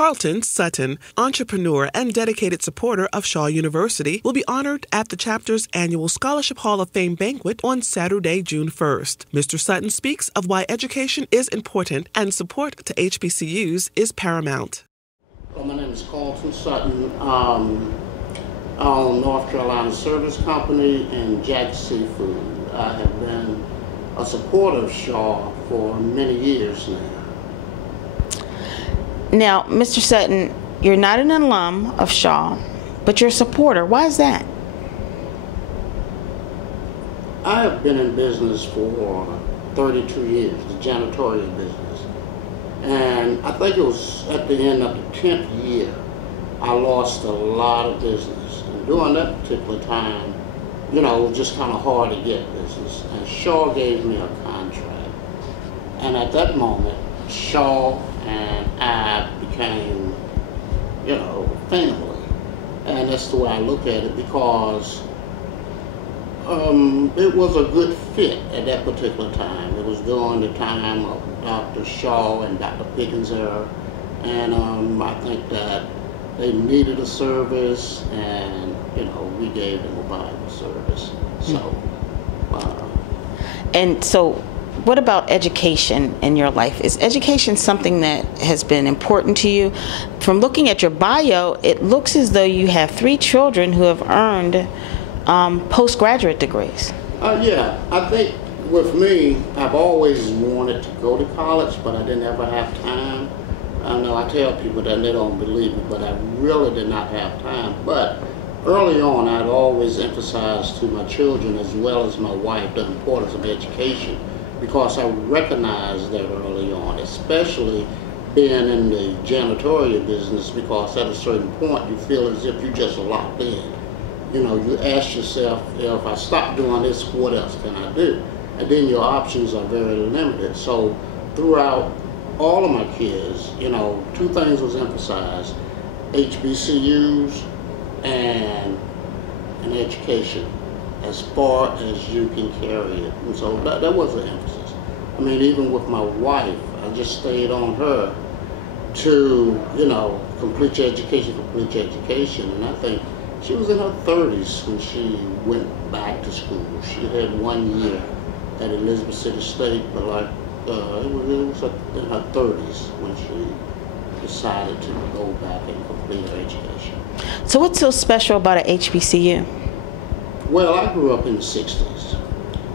Carlton, Sutton, entrepreneur and dedicated supporter of Shaw University, will be honored at the chapter's annual Scholarship Hall of Fame banquet on Saturday, June 1st. Mr. Sutton speaks of why education is important and support to HBCUs is paramount. Well, my name is Carlton Sutton. I own North Carolina Service Company and Jack Seafood. I have been a supporter of Shaw for many years now. Now, Mr. Sutton, you're not an alum of Shaw, but you're a supporter. Why is that? I have been in business for 32 years, the janitorial business. And I think it was at the end of the 10th year, I lost a lot of business. And during that particular time, you know, it was just kind of hard to get business. And Shaw gave me a contract. And at that moment, Shaw and I became, you know, family. And that's the way I look at it, because it was a good fit at that particular time. It was during the time of Dr. Shaw and Dr. Pickens' era. And I think that they needed a service, and, you know, we gave them a Bible service. So, And so, what about education in your life? Is education something that has been important to you? From looking at your bio, it looks as though you have 3 children who have earned postgraduate degrees. Yeah, I think with me, I've always wanted to go to college, but I didn't ever have time. I know I tell people that, and they don't believe me, but I really did not have time. But early on, I'd always emphasized to my children as well as my wife the importance of education, because I recognized that early on, especially being in the janitorial business, because at a certain point you feel as if you're just locked in. You know, you ask yourself, if I stop doing this, what else can I do? And then your options are very limited. So throughout all of my kids, you know, 2 things was emphasized: HBCUs and an education, as far as you can carry it. And so that was the emphasis. I mean, even with my wife, I just stayed on her to, you know, complete your education. And I think she was in her 30s when she went back to school. She had 1 year at Elizabeth City State, but like it was in her 30s when she decided to go back and complete her education. So what's so special about an HBCU? Well, I grew up in the 60s,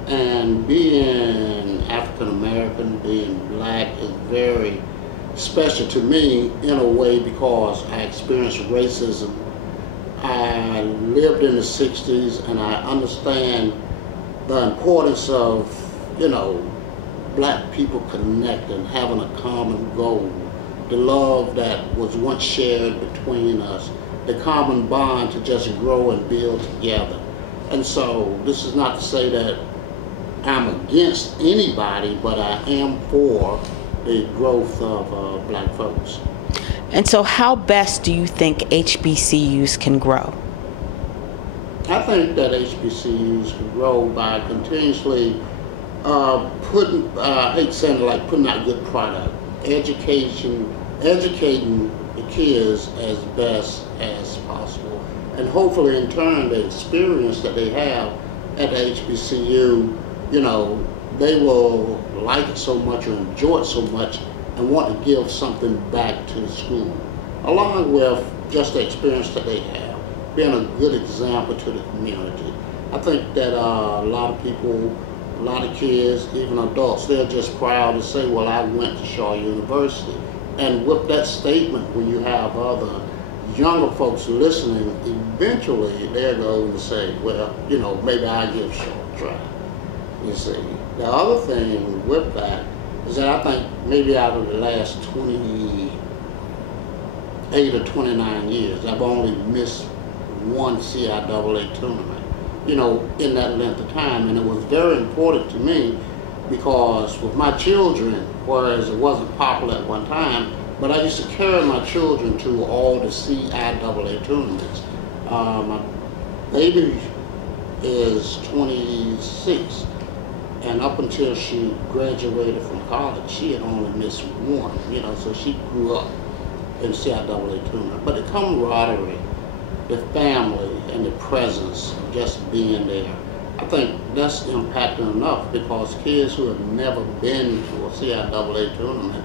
and being African American, being black, is very special to me in a way, because I experienced racism. I lived in the 60s, and I understand the importance of, you know, black people connecting, having a common goal, the love that was once shared between us, the common bond to just grow and build together. And so this is not to say that I'm against anybody, but I am for the growth of black folks. And so how best do you think HBCUs can grow? I think that HBCUs can grow by continuously putting, I hate saying it, like putting out good product, educating the kids as best as possible. And hopefully in turn, the experience that they have at the HBCU, you know, they will like it so much or enjoy it so much and want to give something back to the school, along with just the experience that they have, being a good example to the community. I think that a lot of people, a lot of kids, even adults, they're just proud to say, well, I went to Shaw University. And with that statement, when you have other younger folks listening, eventually they're going to say, well, you know, maybe I'll give Shaw a try. You see. The other thing with that is that I think maybe out of the last 28 or 29 years, I've only missed one CIAA tournament, you know, in that length of time. And it was very important to me, because with my children, whereas it wasn't popular at one time, but I used to carry my children to all the CIAA tournaments. My baby is 26, and up until she graduated from college, she had only missed one, you know, so she grew up in CIAA tournament, but the camaraderie, the family, and the presence of just being there. I think that's impacting enough because kids who have never been to a CIAA tournament,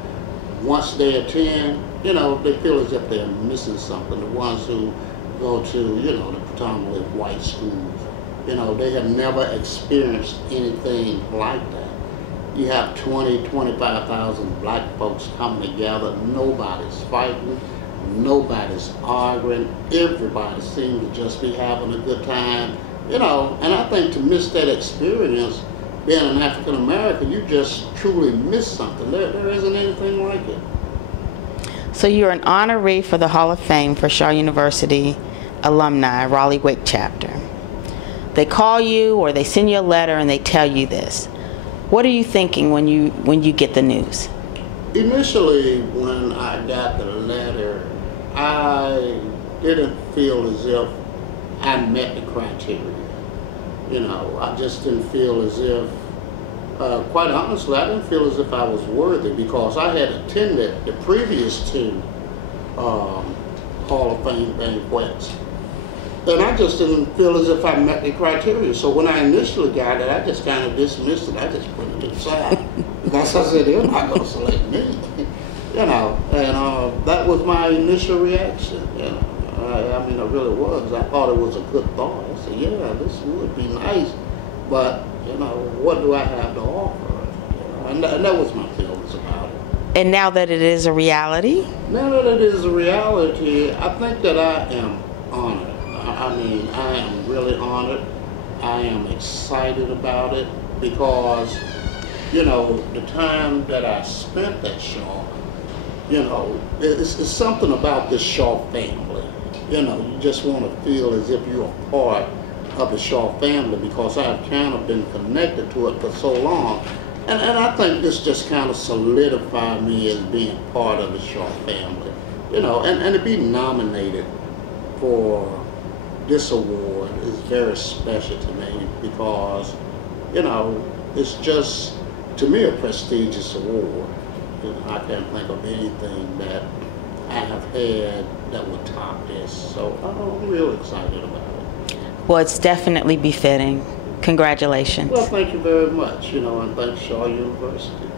once they attend, you know, they feel as if they're missing something. The ones who go to, you know, the predominantly white schools, you know, they have never experienced anything like that. You have 20, 25,000 black folks coming together. Nobody's fighting. Nobody's arguing. Everybody seems to just be having a good time. You know, and I think to miss that experience, being an African American, you just truly miss something. There isn't anything like it. So you're an honoree for the Hall of Fame for Shaw University alumni, Raleigh-Wake chapter. They call you or they send you a letter and they tell you this. What are you thinking when you get the news? Initially, when I got the letter, I didn't feel as if I met the criteria. You know, I just didn't feel as if, quite honestly, I didn't feel as if I was worthy because I had attended the previous two Hall of Fame banquets. And I just didn't feel as if I met the criteria. So when I initially got it, I just kind of dismissed it. I just put it aside. Because I said, they're not going to select me. You know, and that was my initial reaction. You know, I mean, it really was. I thought it was a good thought. I said, yeah, this would be nice. But, you know, what do I have to offer? You know, and that was my feelings about it. And now that it is a reality? Now that it is a reality, I think that I am honored. I mean, I am really honored. I am excited about it because, you know, the time that I spent at Shaw, you know, it's something about this Shaw family. You know, you just want to feel as if you're a part of the Shaw family because I've kind of been connected to it for so long. And I think this just kind of solidified me as being part of the Shaw family. You know, and to be nominated for this award is very special to me because, you know, it's just, to me, a prestigious award. You know, I can't think of anything that I have had that would top this. So I'm real excited about it. Well, it's definitely befitting. Congratulations. Well, thank you very much, you know, and thanks Shaw University.